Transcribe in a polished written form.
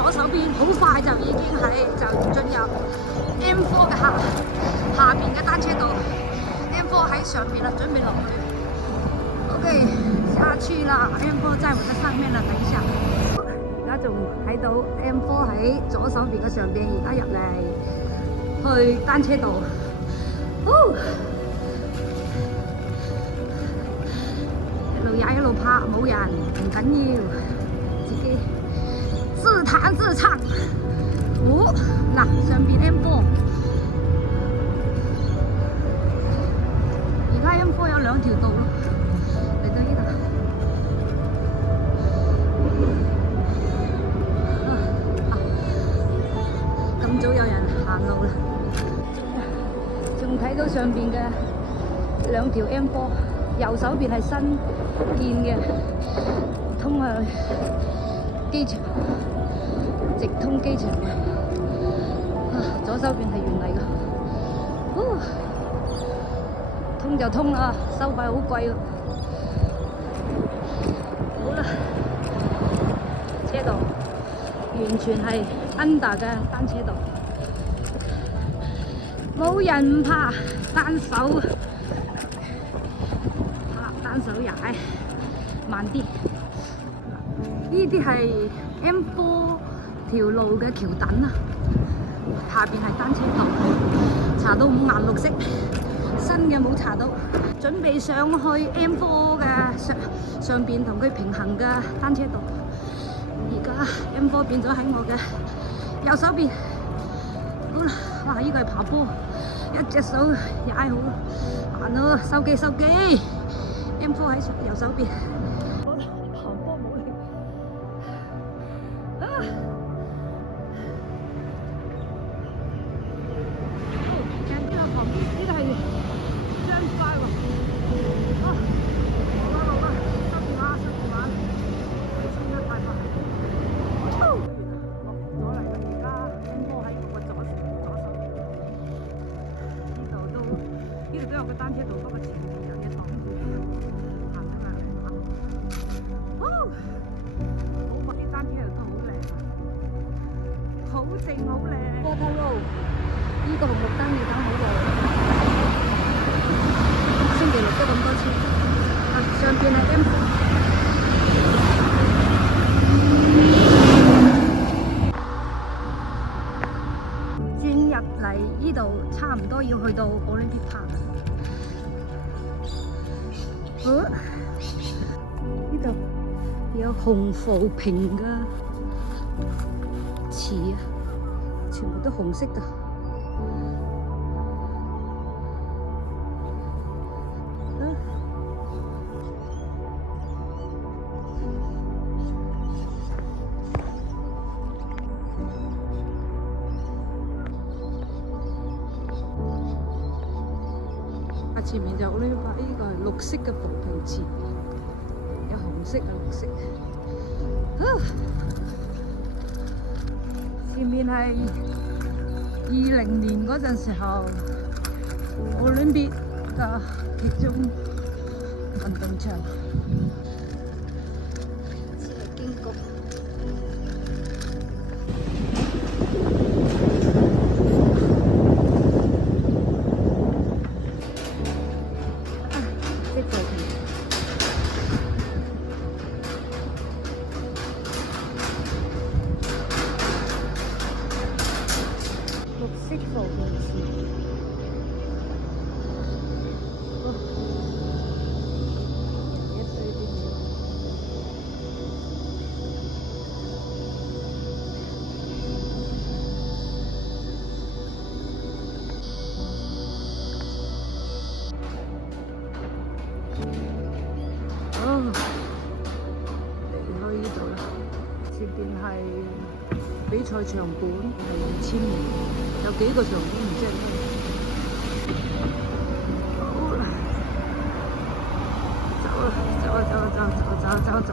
左手邊，好快就已經進入 M4 嘅下邊嘅單車道。M4 喺上邊啦，準備落去。OK， 下去啦 ，M4 在我嘅上面啦，等一下。而家仲睇到 M4 喺左手邊嘅上邊，而家入嚟去單車道。一路踩一路拍，冇人唔緊要，自己自彈自唱。嗱，上邊 M4， 而家 M4 有2條道咯，嚟到呢度。咁早有人行路啦，仲睇到上邊嘅2條 M4， 右手邊係新建嘅，通向機場，直通機場。左手邊係原嚟㗎，通就通啦，收費好貴喎。好啦，車道完全係 under 嘅單車道，冇人唔怕，單手踩，慢啲。呢啲係 M4 條路嘅橋墩啊，下邊係單車道，搽到5顏6色，新嘅冇搽到。準備上去 M4 嘅上邊同佢平衡嘅單車道。而家 M4 變咗喺我嘅右手邊。好啦，哇！呢個係爬坡，一隻手踩好，行咯，收機。M4 喺右手邊。好啦，爬坡冇力。呢度都有個單車道，不過前面有嘢擋住，行得慢。好快啲單車道都好靚，好靜好靚。Water Road 呢個紅綠燈要等好耐，星期六都咁多車。上邊係 M4。轉入嚟呢度差唔多要去到Olympic Park。呢度有紅浮萍嘅池啊，全部都紅色嘅。前面就呢個係綠色嘅浮萍池，有紅色嘅綠色。前面係2020年嗰陣時候，奧林匹克嘅其中運動場。經過。綠色浮萍池，一堆啲嘢。離開呢度啦，前邊係比賽場館，係2000年，有幾個場館唔知係咩。好啦，走啦，走。